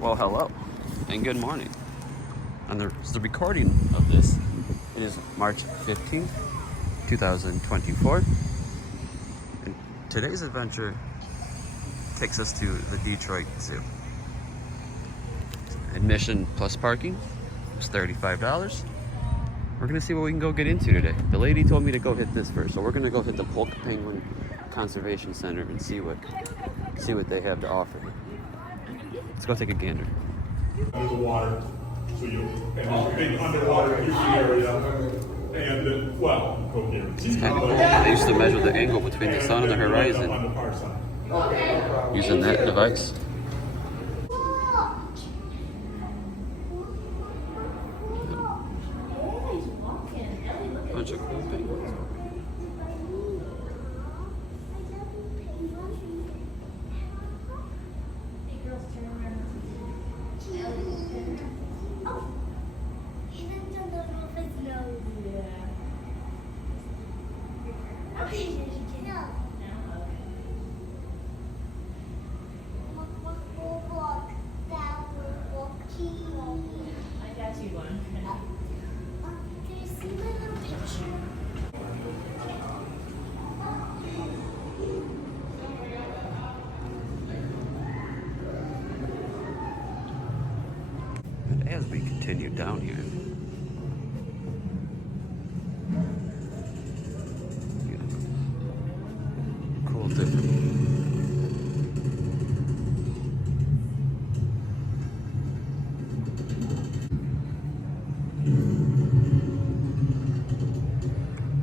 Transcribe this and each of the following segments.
Well, hello and good morning. And the recording of this, it is March 15th, 2024. And today's adventure takes us to the Detroit Zoo. Admission plus parking is $35. We're gonna see what we can go get into today. The lady told me to go hit this first, so we're gonna go hit the Polk Penguin Conservation Center and see what they have to offer. Let's go take a gander. Under the water, so and there's a big underwater area, and then, well, go here. It's kind of cool. They used to measure the angle between the sun and the horizon On the far side. using that device. Bunch of cool penguins. And as we continue down here, cool thing.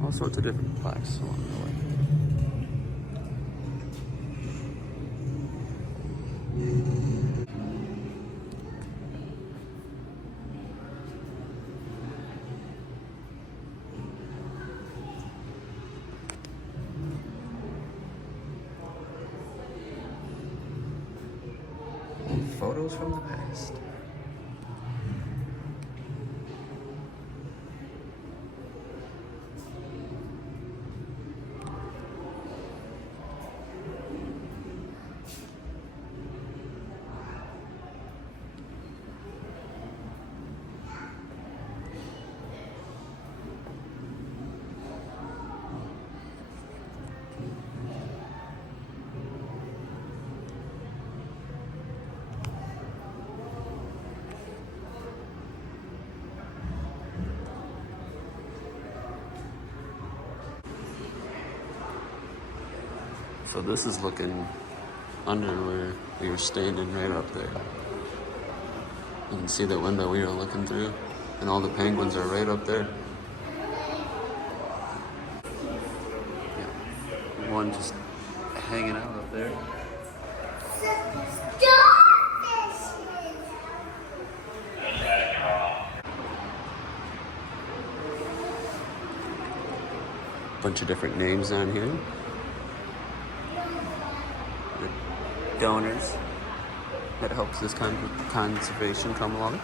All sorts of different plaques along the way. Photos from the past. So this is looking under where we were standing right up there. You can see the window we were looking through, and all the penguins are right up there. Yeah. One just hanging out up there. Bunch of different names on here. The donors that helps this kind of conservation come along.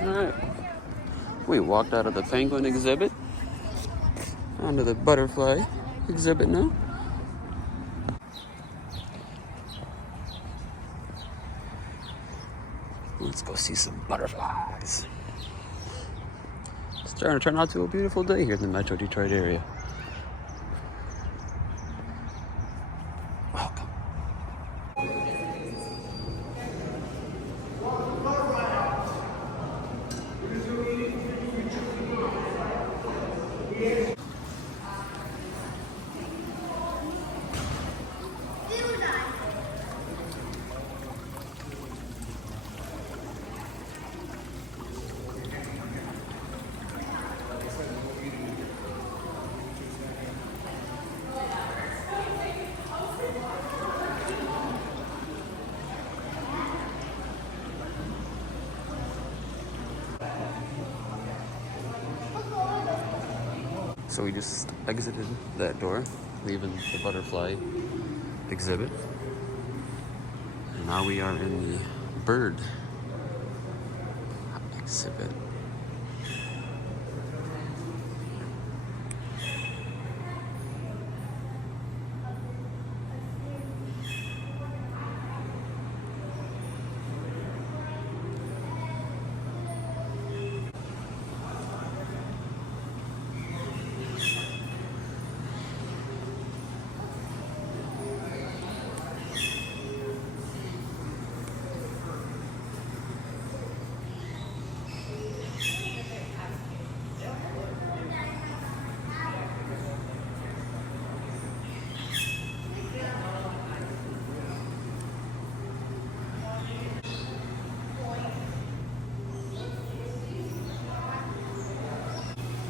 All right, we walked out of the penguin exhibit onto the butterfly exhibit now. Let's go see some butterflies. It's starting to turn out to a beautiful day here in the Metro Detroit area. Welcome. So we just exited that door, leaving the butterfly exhibit. Now we are in the bird exhibit.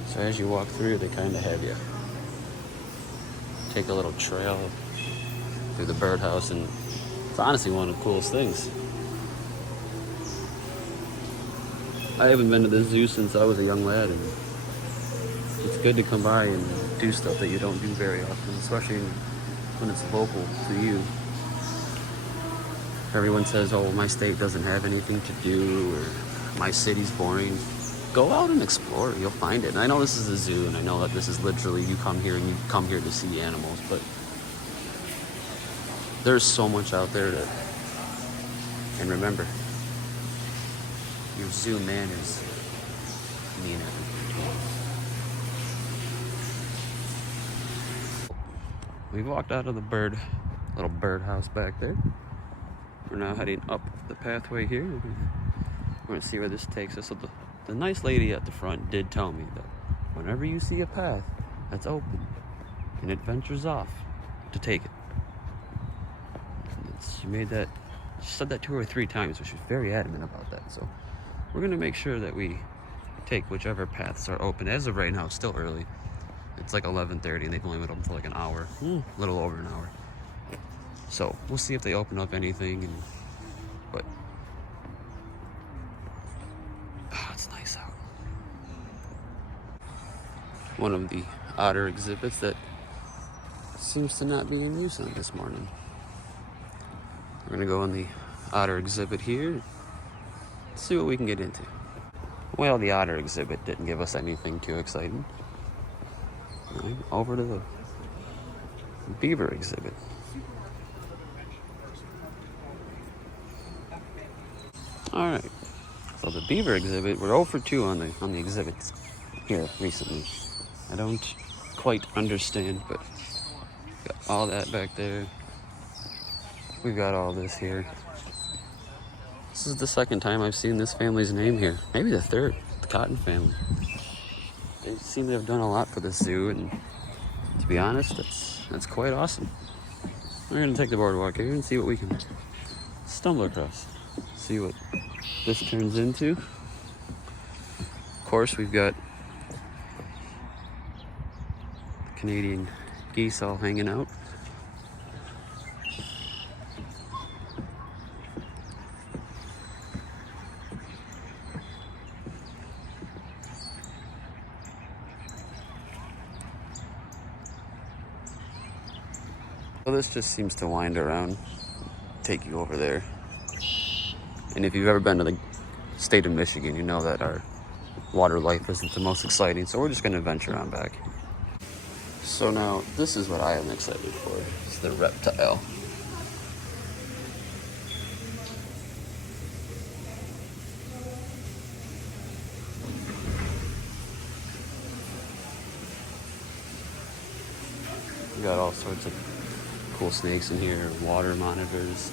So as you walk through, they kind of have you take a little trail through the birdhouse, and it's honestly one of the coolest things. I haven't been to this zoo since I was a young lad, and it's good to come by and do stuff that you don't do very often, especially when it's local to you. Everyone says, oh, my state doesn't have anything to do, or my city's boring. Go out and explore. You'll find it. And I know this is a zoo, and I know that this is literally you come here and you come here to see animals, but there's so much out there to. And remember, your zoo manners mean everything. We've walked out of the little birdhouse back there. We're now heading up the pathway here. We're going to see where this takes us. So the nice lady at the front did tell me that whenever you see a path that's open and it ventures off, to take it. She said that 2 or 3 times, so she's very adamant about that. So we're gonna make sure that we take whichever paths are open. As of right now, it's still early. It's like 11:30 and they've only been open for like an hour, a little over an hour. So we'll see if they open up anything, but it's nice out. One of the otter exhibits that seems to not be in use on this morning. We're gonna go in the otter exhibit here, see what we can get into. Well, the otter exhibit didn't give us anything too exciting. Over to the beaver exhibit. All right, so the beaver exhibit, we're 0 for 2 on the exhibits here recently. I don't quite understand, but got all that back there. We've got all this here. This is the 2nd time I've seen this family's name here. Maybe the 3rd, the Cotton family. They seem to have done a lot for the zoo, and to be honest, that's quite awesome. We're gonna take the boardwalk here and see what we can stumble across. See what this turns into. Of course, we've got Canadian geese all hanging out. So this just seems to wind around, take you over there. And if you've ever been to the state of Michigan, you know that our water life isn't the most exciting, so we're just gonna venture on back. So now, this is what I am excited for. It's the reptile. We got all sorts of cool snakes in here, water monitors.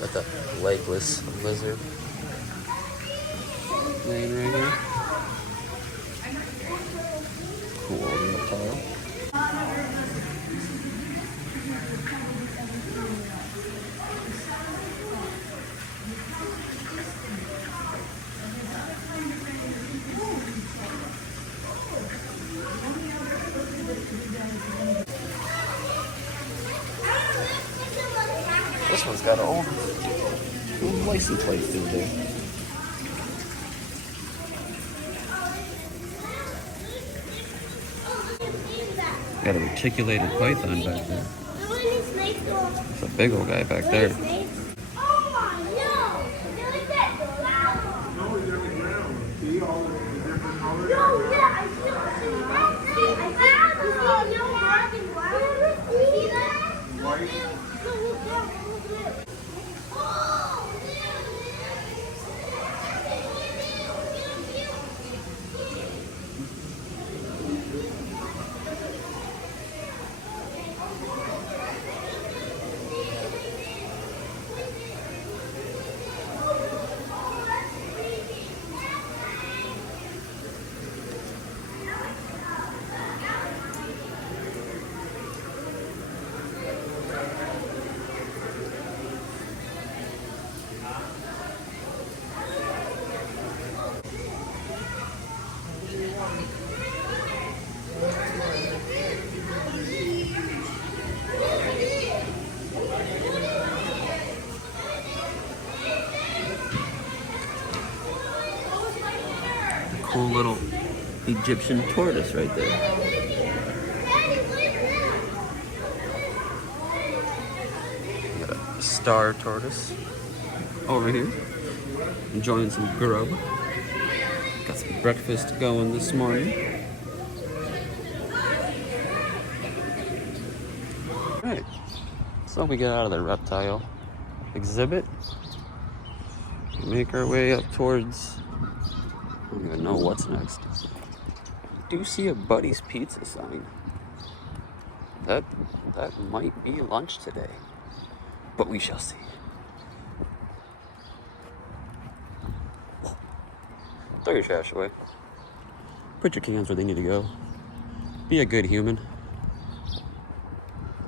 Got the legless lizard laying right here. Cool reptile. just got an old license plate through there. Got a reticulated python back there. It's a big old guy back there. Cool little Egyptian tortoise right there. Got a star tortoise over here, enjoying some grub. Got some breakfast going this morning. Alright, so we get out of the reptile exhibit, make our way up towards, I don't even know what's next. I do see a Buddy's Pizza sign. That might be lunch today, but we shall see. Throw your trash away. Put your cans where they need to go. Be a good human.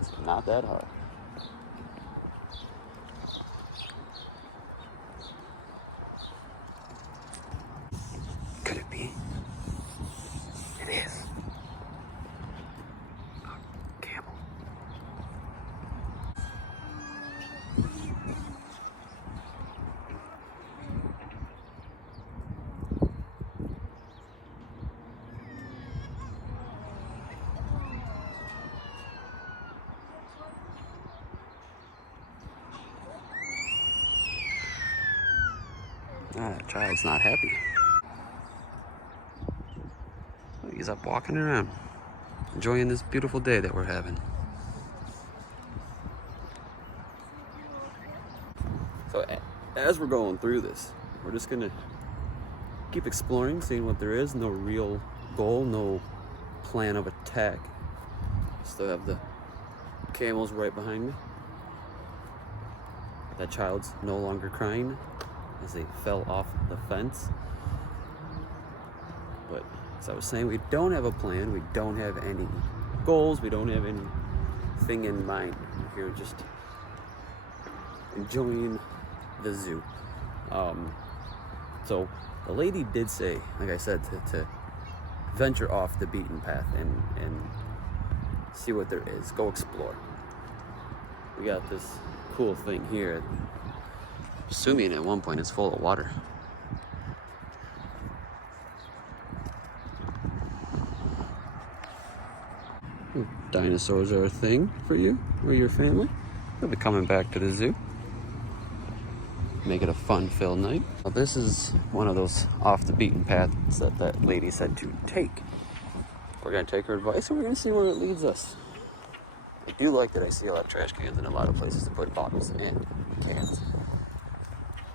It's not that hard. Could it be? It is. A camel. That child's not happy. He's up walking around, enjoying this beautiful day that we're having. So as we're going through this, we're just gonna keep exploring, seeing what there is. No real goal, no plan of attack. Still have the camels right behind me. That child's no longer crying as they fell off the fence. But as I was saying, we don't have a plan, we don't have any goals, we don't have anything in mind. We're here just enjoying the zoo. So the lady did say, like I said, to venture off the beaten path and see what there is, go explore. We got this cool thing here. Assuming at one point it's full of water. Dinosaurs are a thing for you or your family. They'll be coming back to the zoo. Make it a fun-filled night. Well, this is one of those off the beaten paths that lady said to take. We're gonna take her advice and we're gonna see where it leads us. I do like that I see a lot of trash cans and a lot of places to put bottles and cans.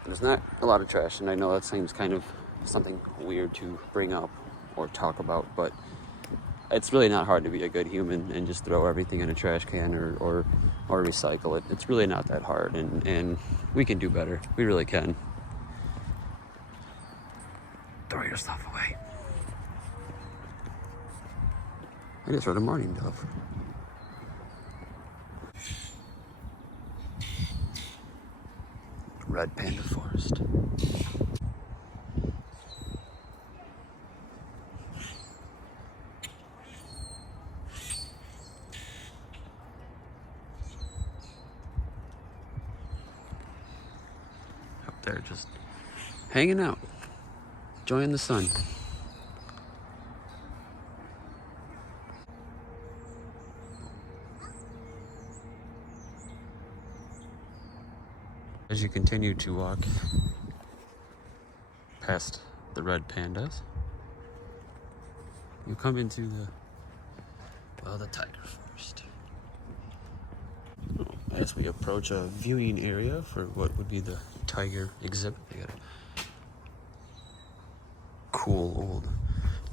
There's not a lot of trash, and I know that seems kind of something weird to bring up or talk about, but it's really not hard to be a good human and just throw everything in a trash can or recycle it. It's really not that hard, and we can do better. We really can. Throw your stuff away. I just heard a mourning dove. Red panda forest. there just hanging out, enjoying the sun. As you continue to walk past the red pandas, you come into the tiger forest. As we approach a viewing area for what would be the tiger exhibit, they got a cool old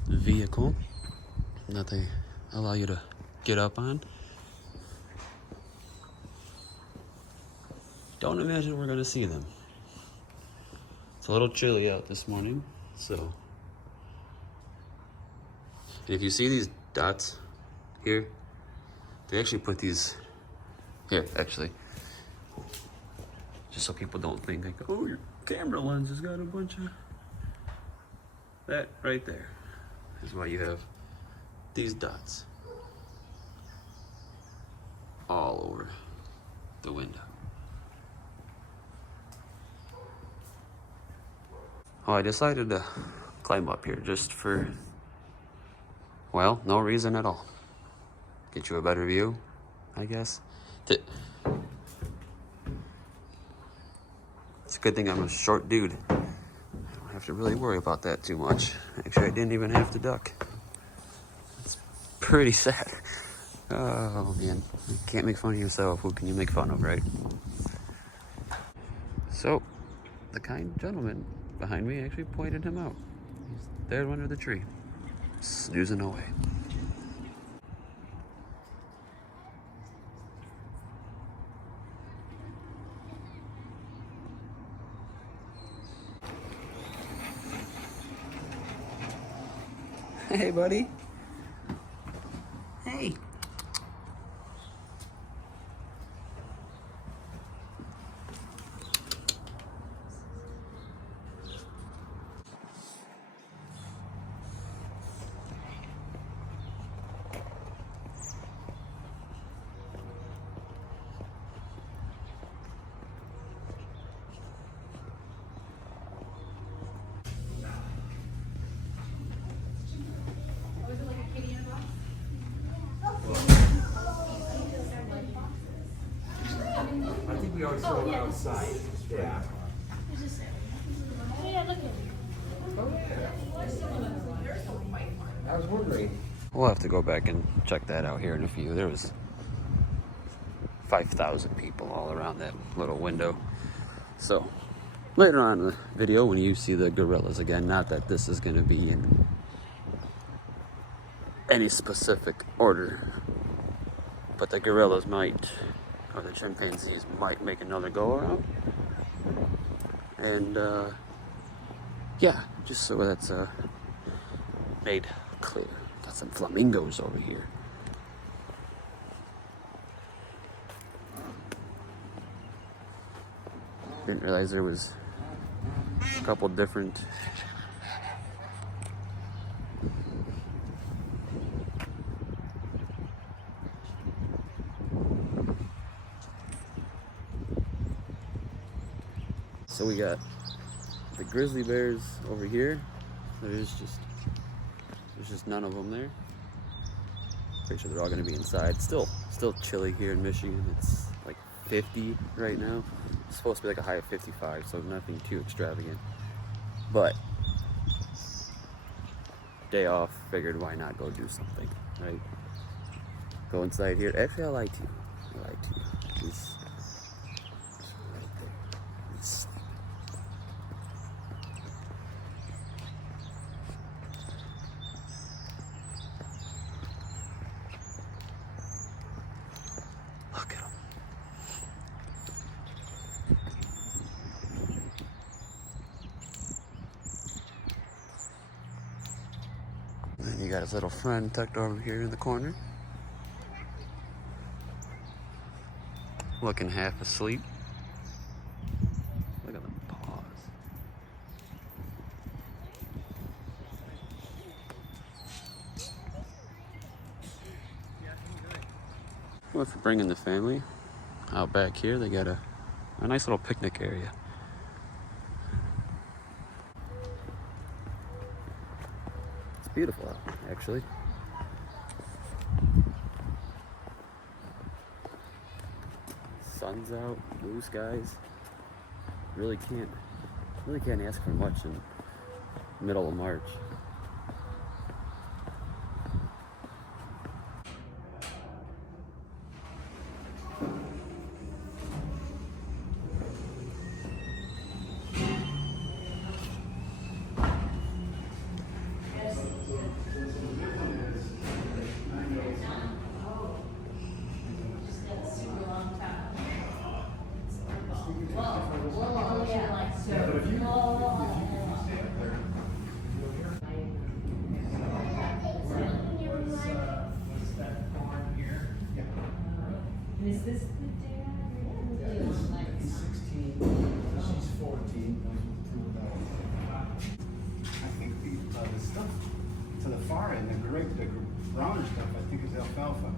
vehicle that they allow you to get up on. Don't imagine we're gonna see them. It's a little chilly out this morning, so. And if you see these dots here, they actually put these here, actually. Just so people don't think like, oh, your camera lens has got a bunch of that right there. Is why you have these dots all over the window. Oh, I decided to climb up here just for, well, no reason at all. Get you a better view, I guess. It's a good thing I'm a short dude. I don't have to really worry about that too much. Actually, I didn't even have to duck. It's pretty sad. Oh man, you can't make fun of yourself. Who can you make fun of, right? So, the kind gentleman behind me actually pointed him out. He's there under the tree, snoozing away. Hey, buddy. Hey. I think we always saw it outside. Yeah. Oh yeah, look at it. I was wondering. We'll have to go back and check that out here in a few. There was 5,000 people all around that little window. So later on in the video, when you see the gorillas again, not that this is going to be in any specific order, but the gorillas might, or the chimpanzees might make another go around. And yeah, just so that's made clear. Got some flamingos over here. Didn't realize there was a couple different So we got the grizzly bears over here. There's just none of them there. Pretty sure they're all gonna be inside. Still chilly here in Michigan. It's like 50 right now. It's supposed to be like a high of 55, so nothing too extravagant. But day off, figured why not go do something, right? Go inside here. Actually, I lied to you. It's right there. It's look at them. Then you got his little friend tucked over here in the corner, looking half asleep. Look at the paws. Well, if you're bringing the family out back here, they got a nice little picnic area. Beautiful out, actually. Sun's out, blue skies. Really can't ask for much in middle of March. Is this the dad? He's 16, she's 14. I think the stuff to the far end, the brownish stuff, I think is alfalfa.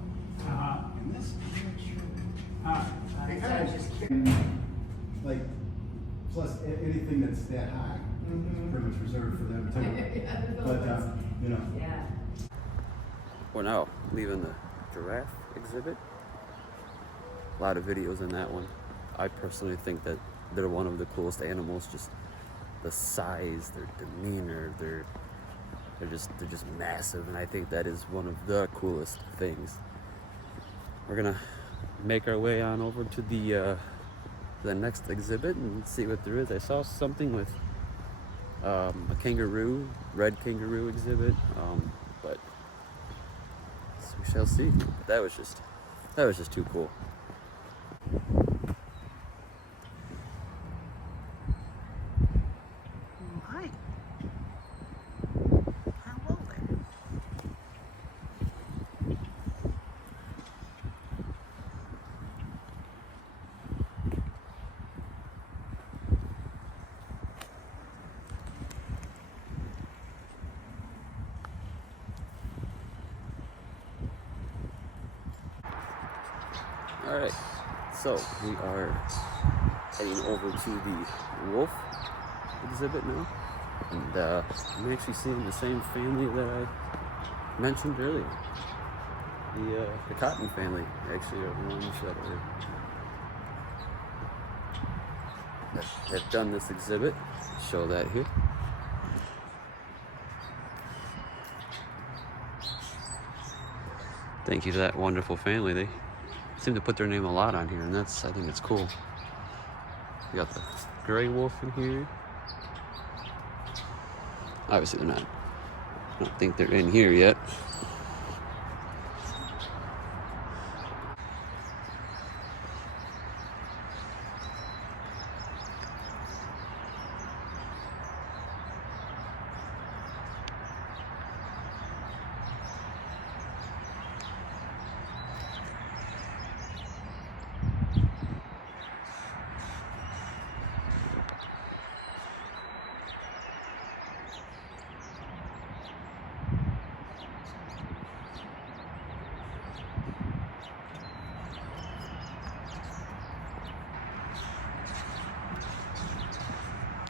And this, I'm not sure. They kind of just like, plus anything that's that high, is pretty much reserved for them too. But, you know. Yeah. We're now leaving the giraffe exhibit. A lot of videos in that one. I personally think that they're one of the coolest animals. Just the size, their demeanor, they're just massive, and I think that is one of the coolest things. We're gonna make our way on over to the next exhibit and see what there is. I saw something with a kangaroo, red kangaroo exhibit, but we shall see. That was just too cool. Hi. Hello there. All right, so we are heading over to the wolf exhibit now, and I'm actually seeing the same family that I mentioned earlier. The cotton family actually are the ones that have done this exhibit. Show that here. Thank you to that wonderful family. They seem to put their name a lot on here, and I think it's cool. We got the gray wolf in here. Obviously they're not, I don't think they're in here yet.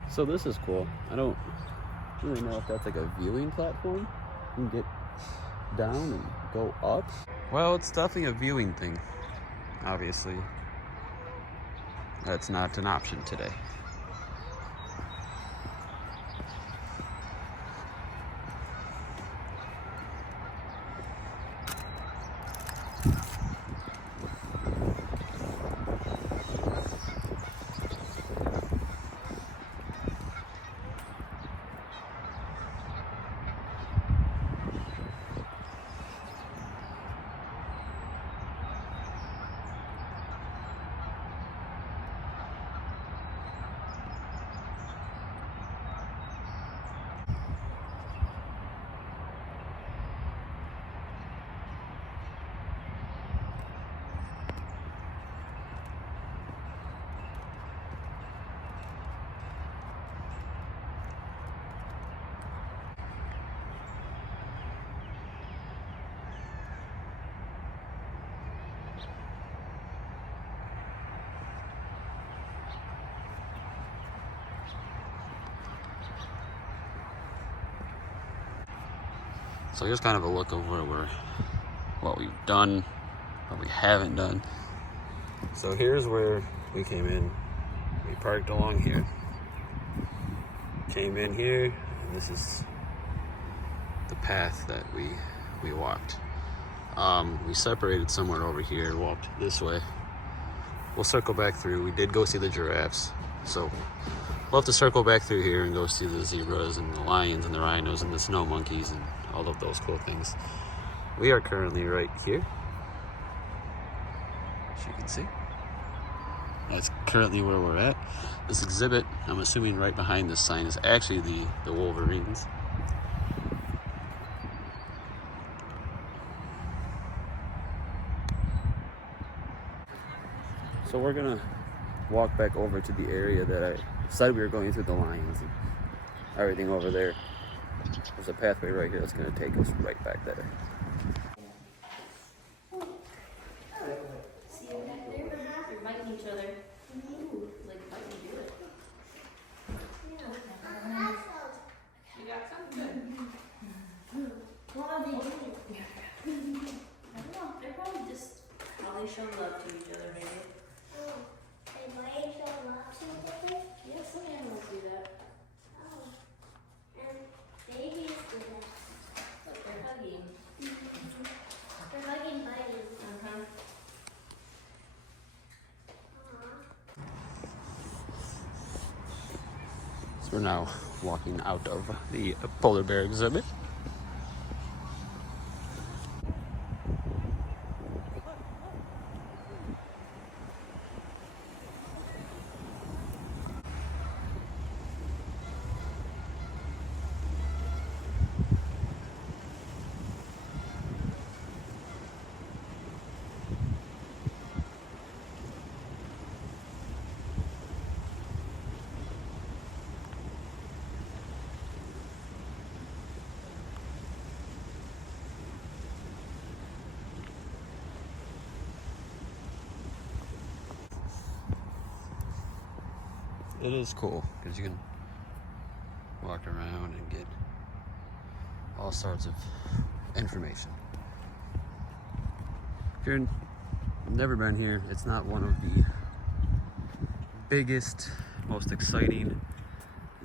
So this is cool. I don't really know if that's like a viewing platform. You can get down and go up. Well, it's definitely a viewing thing. Obviously, that's not an option today. So here's kind of a look of what we've done, what we haven't done. So here's where we came in. We parked along here. Came in here, and this is the path that we walked. We separated somewhere over here, walked this way. We'll circle back through. We did go see the giraffes, so we'll have to circle back through here and go see the zebras and the lions and the rhinos and the snow monkeys and all of those cool things. We are currently right here, as you can see. That's currently where we're at. This exhibit, I'm assuming right behind this sign, is actually the Wolverines. So we're gonna walk back over to the area that I said we were going through, the lions and everything over there. There's a pathway right here that's gonna take us right back there. See you back there? You're biting each other. Ooh, like how do you do it? You got something good. What are they doing? I don't know. They're probably just how they show love to each other, maybe. Yeah, some animals do that. Look, they're hugging. Uh-huh. So we're now walking out of the polar bear exhibit. It is cool because you can walk around and get all sorts of information. If you've never been here, it's not one of the biggest, most exciting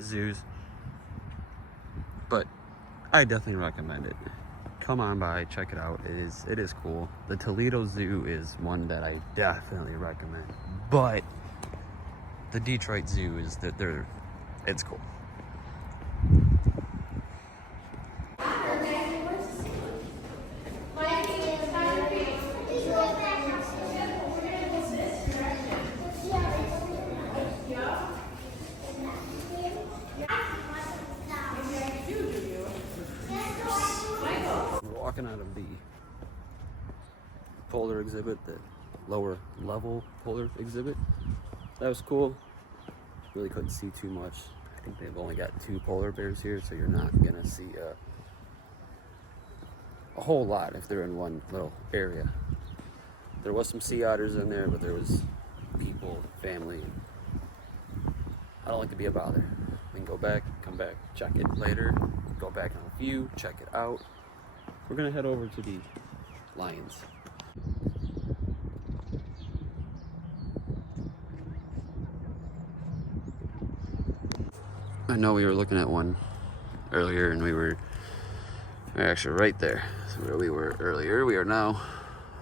zoos, but I definitely recommend it. Come on by, check it out. It is cool. The Toledo Zoo is one that I definitely recommend, but the Detroit Zoo is it's cool. We're walking out of the polar exhibit, the lower level polar exhibit. That was cool. Really couldn't see too much. I think they've only got 2 polar bears here, so you're not gonna see a whole lot if they're in one little area. There was some sea otters in there, but there was people, family. I don't like to be a bother. We can go back, come back, check it later, go back on a few, check it out. We're gonna head over to the lions. I know we were looking at one earlier, and we're actually right there. So where we were earlier, we are now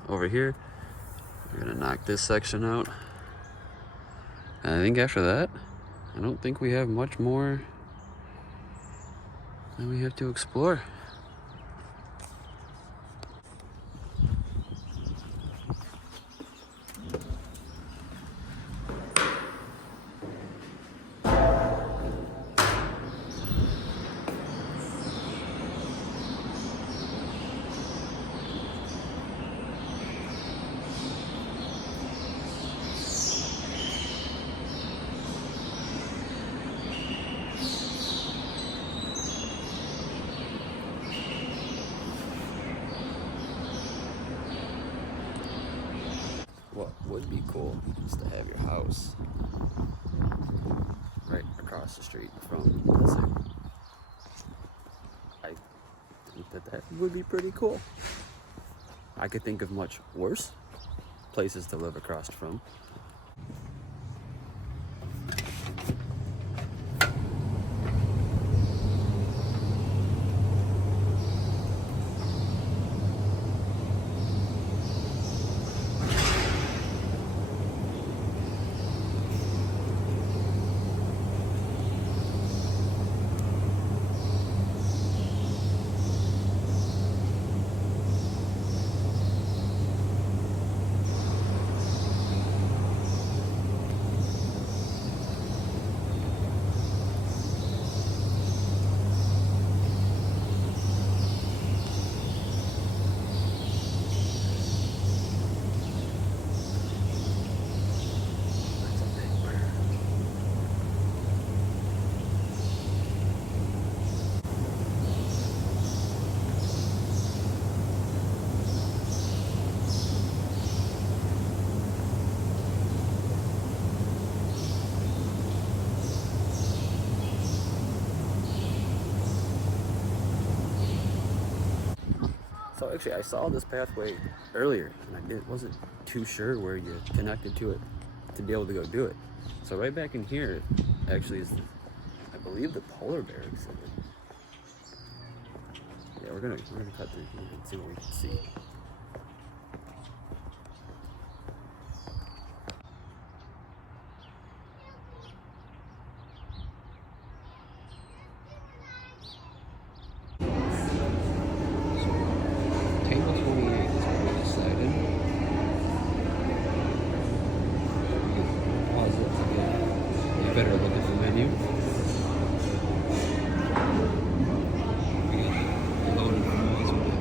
over here. We're gonna knock this section out. And I think after that, I don't think we have much more that we have to explore. What would be cool is to have your house right across the street from the zoo. I think that would be pretty cool. I could think of much worse places to live across from. So actually, I saw this pathway earlier, and I wasn't too sure where you connected to it to be able to go do it. So right back in here, actually, is I believe the polar bear exhibit. Yeah, we're gonna cut through here and see what we can see. Table 28 is what we decided. Pause it again. You better look at the menu. We got the loaded fries with the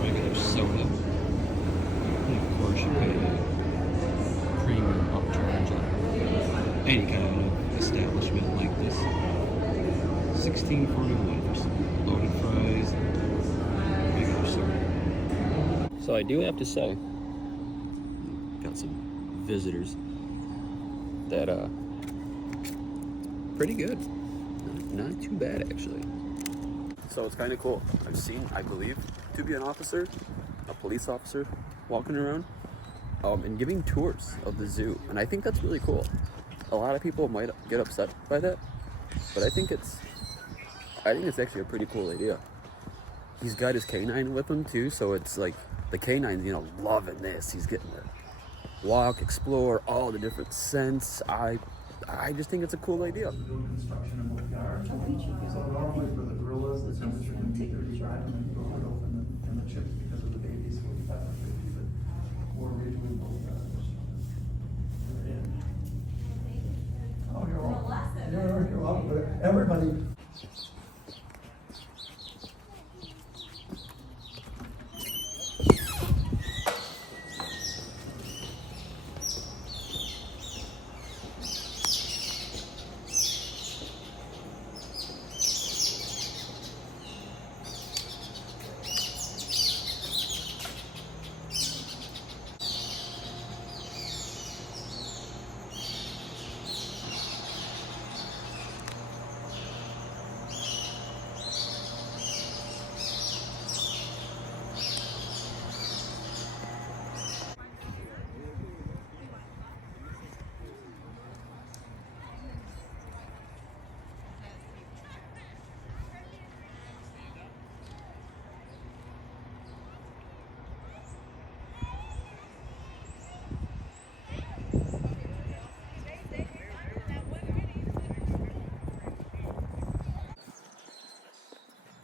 regular soda. And of course you pay a premium upcharge on any kind of establishment like this. $16.41 for loaded fries, regular soda. So I do have to say, got some visitors that pretty good. Not too bad actually. So it's kind of cool. I've seen, I believe, to be an officer, a police officer, walking around and giving tours of the zoo, and I think that's really cool. A lot of people might get upset by that, but I think it's actually a pretty cool idea. He's got his canine with him too, so it's like the canine's, you know, loving this. He's getting to walk, explore all the different scents. I just think it's a cool idea. Doing construction in both yards. So normally for the gorillas, the temperature can be 35 and then you go right open and the chicks because of the babies 45 or 50, but more regionally both yards. Oh, you're welcome. You're welcome, but everybody.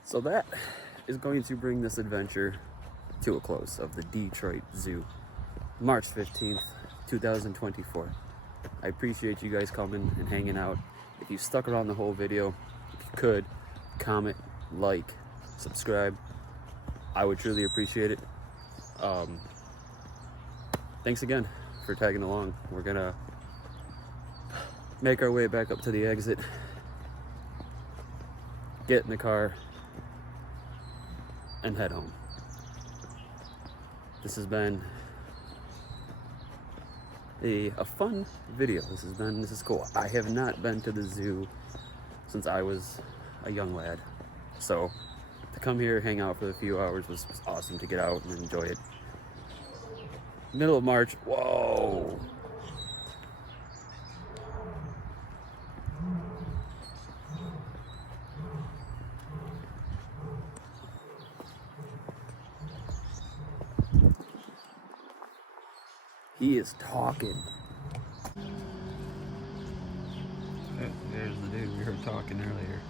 So that is going to bring this adventure to a close of the Detroit Zoo, March 15th, 2024. I appreciate you guys coming and hanging out. If you stuck around the whole video, if you could, comment, like, subscribe. I would truly appreciate it. Thanks again for tagging along. We're gonna make our way back up to the exit, get in the car, and head home. This has been a fun video. This is cool. I have not been to the zoo since I was a young lad, so to come here, hang out for a few hours was awesome to get out and enjoy it. Middle of March, whoa! He is talking. There's the dude we heard talking earlier.